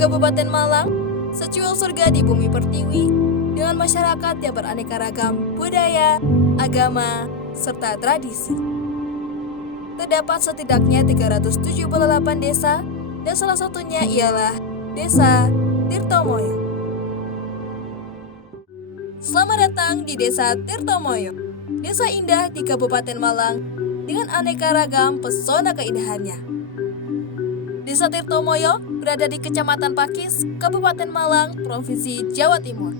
Kabupaten Malang, secuil surga di bumi pertiwi, dengan masyarakat yang beraneka ragam budaya, agama, serta tradisi. Terdapat setidaknya 378 desa, dan salah satunya ialah Desa Tirtomoyo. Selamat datang di Desa Tirtomoyo, desa indah di Kabupaten Malang dengan aneka ragam pesona keindahannya. Desa Tirtomoyo berada di Kecamatan Pakis, Kabupaten Malang, Provinsi Jawa Timur.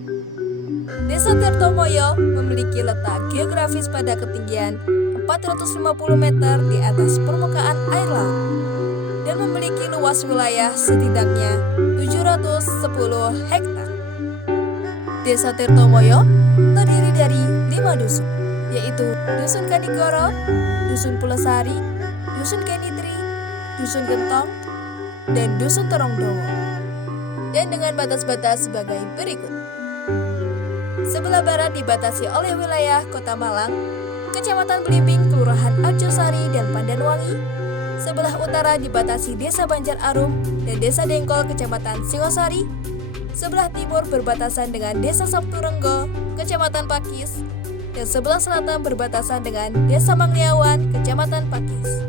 Desa Tirtomoyo memiliki letak geografis pada ketinggian 450 meter di atas permukaan air laut dan memiliki luas wilayah setidaknya 710 hektar. Desa Tirtomoyo terdiri dari 5 dusun, yaitu Dusun Kanigoro, Dusun Pulesari, Dusun Kenitri, Dusun Gentong, dan Dusun Terongdowo, dan dengan batas-batas sebagai berikut. Sebelah barat dibatasi oleh wilayah Kota Malang, Kecamatan Belimbing, Kelurahan Arjosari, dan Pandanwangi. Sebelah utara dibatasi Desa Banjar Arum dan Desa Dengkol, Kecamatan Singosari. Sebelah timur berbatasan dengan Desa Sabturenggo, Kecamatan Pakis, dan sebelah selatan berbatasan dengan Desa Mangliawan, Kecamatan Pakis.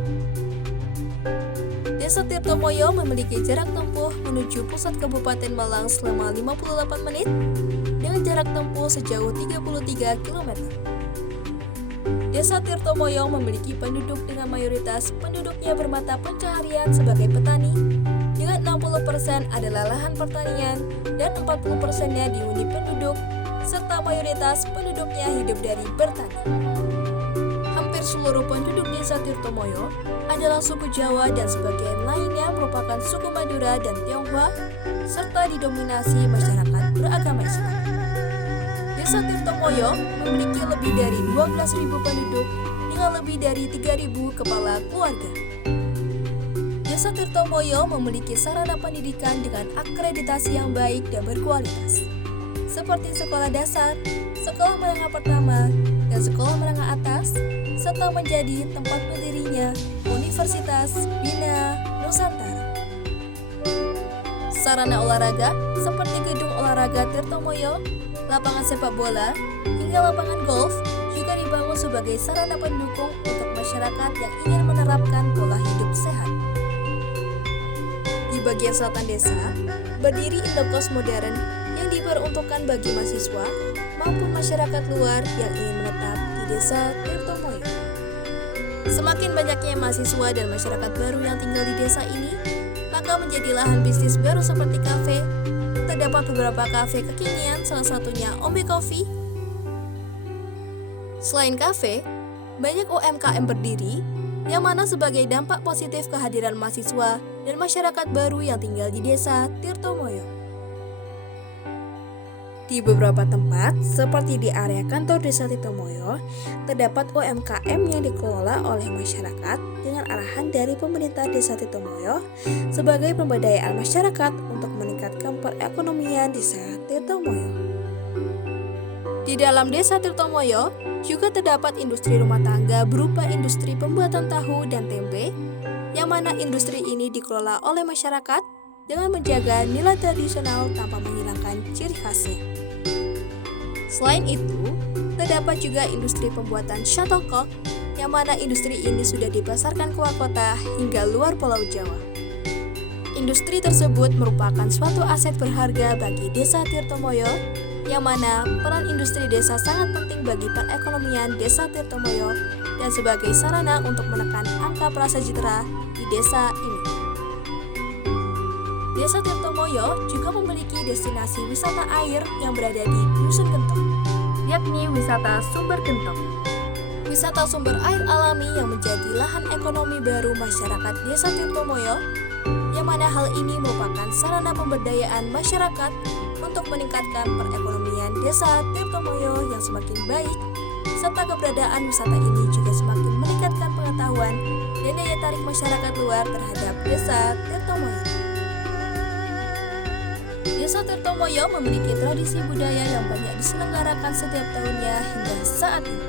Desa Tirtomoyo memiliki jarak tempuh menuju pusat Kabupaten Malang selama 58 menit dengan jarak tempuh sejauh 33 km. Desa Tirtomoyo memiliki penduduk dengan mayoritas penduduknya bermata pencaharian sebagai petani, dengan 60% adalah lahan pertanian dan 40%-nya dihuni penduduk, serta mayoritas penduduknya hidup dari bertani. Hampir seluruh penduduk Desa Tirtomoyo adalah suku Jawa dan sebagian lainnya merupakan suku Madura dan Tionghoa, serta didominasi masyarakat beragama Islam. Desa Tirtomoyo memiliki lebih dari 12.000 penduduk dengan lebih dari 3.000 kepala keluarga. Desa Tirtomoyo memiliki sarana pendidikan dengan akreditasi yang baik dan berkualitas, seperti sekolah dasar, sekolah menengah pertama, dan sekolah menengah atas, serta menjadi tempat berdirinya Universitas Bina Nusantara. Sarana olahraga seperti gedung olahraga Tirtomoyo, lapangan sepak bola, hingga lapangan golf juga dibangun sebagai sarana pendukung untuk masyarakat yang ingin menerapkan pola hidup sehat. Di bagian selatan desa, berdiri Indokos modern yang diperuntukkan bagi mahasiswa maupun masyarakat luar yang ingin menetap di Desa Tirtomoyo. Semakin banyaknya mahasiswa dan masyarakat baru yang tinggal di desa ini, maka menjadi lahan bisnis baru seperti kafe. Terdapat beberapa kafe kekinian, salah satunya Ombe Coffee. Selain kafe, banyak UMKM berdiri, yang mana sebagai dampak positif kehadiran mahasiswa dan masyarakat baru yang tinggal di Desa Tirtomoyo. Di beberapa tempat, seperti di area kantor Desa Tirtomoyo, terdapat UMKM yang dikelola oleh masyarakat dengan arahan dari pemerintah Desa Tirtomoyo sebagai pemberdayaan masyarakat untuk meningkatkan perekonomian Desa Tirtomoyo. Di dalam Desa Tirtomoyo juga terdapat industri rumah tangga berupa industri pembuatan tahu dan tempe, yang mana industri ini dikelola oleh masyarakat dengan menjaga nilai tradisional tanpa menghilangkan ciri khasnya. Selain itu, terdapat juga industri pembuatan shuttlecock, yang mana industri ini sudah dipasarkan keluar kota hingga luar Pulau Jawa. Industri tersebut merupakan suatu aset berharga bagi Desa Tirtomoyo, yang mana peran industri desa sangat penting bagi perekonomian Desa Tirtomoyo dan sebagai sarana untuk menekan angka prasejahtera di desa ini. Desa Tirtomoyo juga memiliki destinasi wisata air yang berada di Dusun Gentong, yakni wisata Sumber Gentong. Wisata sumber air alami yang menjadi lahan ekonomi baru masyarakat Desa Tirtomoyo, yang mana hal ini merupakan sarana pemberdayaan masyarakat untuk meningkatkan perekonomian Desa Tirtomoyo yang semakin baik, serta keberadaan wisata ini juga semakin meningkatkan pengetahuan dan daya tarik masyarakat luar terhadap Desa Tirtomoyo. Desa Tirtomoyo memiliki tradisi budaya yang banyak diselenggarakan setiap tahunnya hingga saat ini.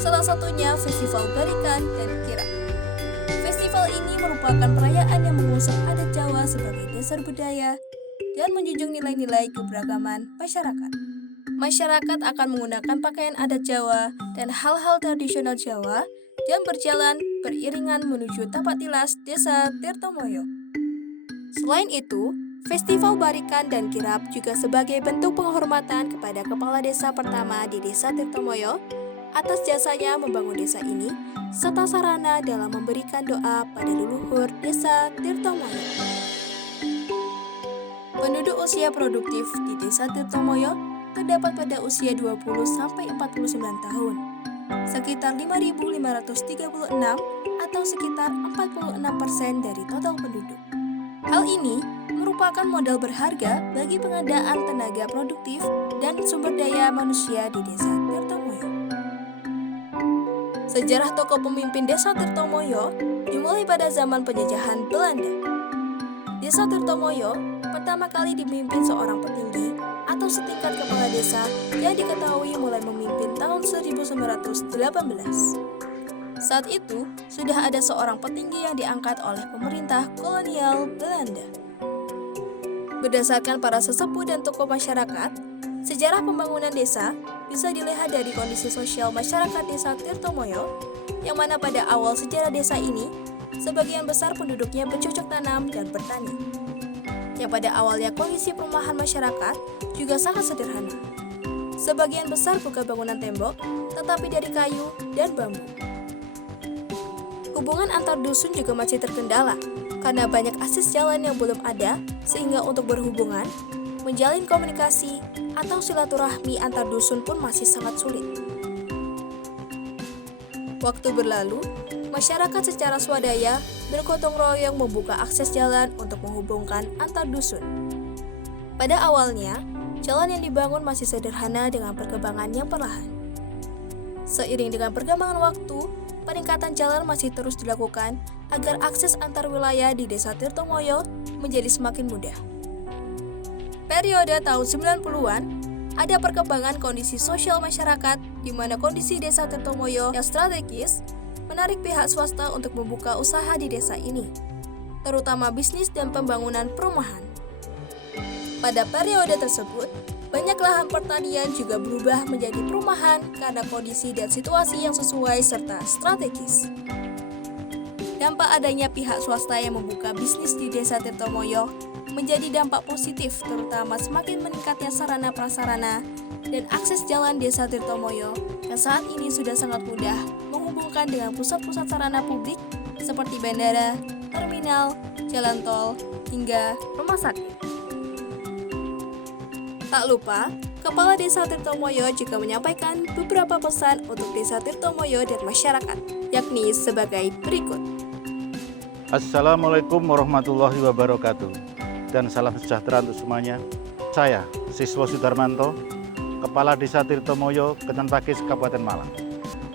Salah satunya Festival Barikan dan Kirap. Festival ini merupakan perayaan yang mengusung adat Jawa sebagai dasar budaya dan menjunjung nilai-nilai keberagaman masyarakat. Masyarakat akan menggunakan pakaian adat Jawa dan hal-hal tradisional Jawa yang berjalan beriringan menuju Tapak Tilas Desa Tirtomoyo. Selain itu, Festival Barikan dan Kirap juga sebagai bentuk penghormatan kepada kepala desa pertama di Desa Tirtomoyo atas jasanya membangun desa ini, serta sarana dalam memberikan doa pada leluhur Desa Tirtomoyo. Penduduk usia produktif di Desa Tirtomoyo terdapat pada usia 20-49 tahun, sekitar 5.536 atau sekitar 46% dari total penduduk. Hal ini merupakan modal berharga bagi pengadaan tenaga produktif dan sumber daya manusia di Desa Tirtomoyo. Sejarah tokoh pemimpin Desa Tirtomoyo dimulai pada zaman penjajahan Belanda. Desa Tirtomoyo pertama kali dipimpin seorang petinggi atau setingkat kepala desa yang diketahui mulai memimpin tahun 1918. Saat itu, sudah ada seorang petinggi yang diangkat oleh pemerintah kolonial Belanda. Berdasarkan para sesepuh dan tokoh masyarakat, sejarah pembangunan desa bisa dilihat dari kondisi sosial masyarakat Desa Tirtomoyo, yang mana pada awal sejarah desa ini, sebagian besar penduduknya bercocok tanam dan bertani. Yang pada awalnya kondisi perumahan masyarakat juga sangat sederhana. Sebagian besar bukan bangunan tembok, tetapi dari kayu dan bambu. Hubungan antar dusun juga masih terkendala, karena banyak akses jalan yang belum ada, sehingga untuk berhubungan, menjalin komunikasi, atau silaturahmi antar dusun pun masih sangat sulit. Waktu berlalu, masyarakat secara swadaya bergotong royong membuka akses jalan untuk menghubungkan antar dusun. Pada awalnya, jalan yang dibangun masih sederhana dengan perkembangan yang perlahan. Seiring dengan perkembangan waktu, peningkatan jalan masih terus dilakukan agar akses antar wilayah di Desa Tirtomoyo menjadi semakin mudah. Periode tahun 90-an, ada perkembangan kondisi sosial masyarakat di mana kondisi Desa Tirtomoyo yang strategis menarik pihak swasta untuk membuka usaha di desa ini, terutama bisnis dan pembangunan perumahan. Pada periode tersebut, banyak lahan pertanian juga berubah menjadi perumahan karena kondisi dan situasi yang sesuai serta strategis. Dampak adanya pihak swasta yang membuka bisnis di Desa Tirtomoyo menjadi dampak positif, terutama semakin meningkatnya sarana prasarana dan akses jalan Desa Tirtomoyo yang saat ini sudah sangat mudah menghubungkan dengan pusat-pusat sarana publik seperti bandara, terminal, jalan tol, hingga rumah sakit. Tak lupa, Kepala Desa Tirtomoyo juga menyampaikan beberapa pesan untuk Desa Tirtomoyo dan masyarakat, yakni sebagai berikut. Assalamualaikum warahmatullahi wabarakatuh, dan salam sejahtera untuk semuanya. Saya, Siswo Sudarmanto, Kepala Desa Tirtomoyo, Kecamatan Pakis, Kabupaten Malang.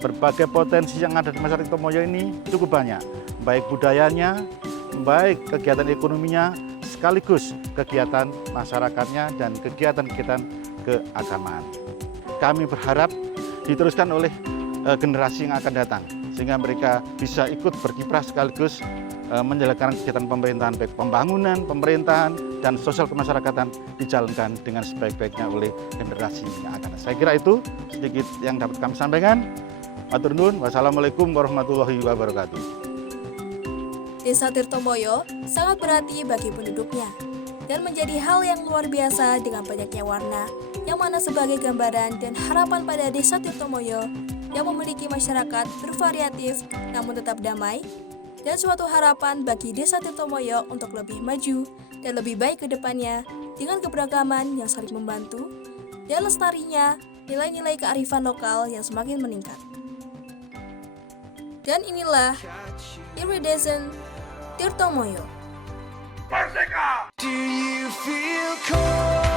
Berbagai potensi yang ada di masyarakat Tirtomoyo ini cukup banyak, baik budayanya, baik kegiatan ekonominya, sekaligus kegiatan masyarakatnya dan kegiatan-kegiatan keagamaan. Kami berharap diteruskan oleh generasi yang akan datang, sehingga mereka bisa ikut berkiprah sekaligus menjalankan kegiatan pemerintahan, baik pembangunan, pemerintahan, dan sosial kemasyarakatan dijalankan dengan sebaik-baiknya oleh generasi yang akan datang. Saya kira itu sedikit yang dapat kami sampaikan. Matur nuwun, wassalamualaikum warahmatullahi wabarakatuh. Desa Tirtomoyo sangat berarti bagi penduduknya dan menjadi hal yang luar biasa dengan banyaknya warna, yang mana sebagai gambaran dan harapan pada Desa Tirtomoyo yang memiliki masyarakat bervariatif namun tetap damai, dan suatu harapan bagi Desa Tirtomoyo untuk lebih maju dan lebih baik ke depannya dengan keberagaman yang saling membantu dan lestarinya nilai-nilai kearifan lokal yang semakin meningkat. Dan inilah Iridescent Tirtomoyo. Do you feel cold?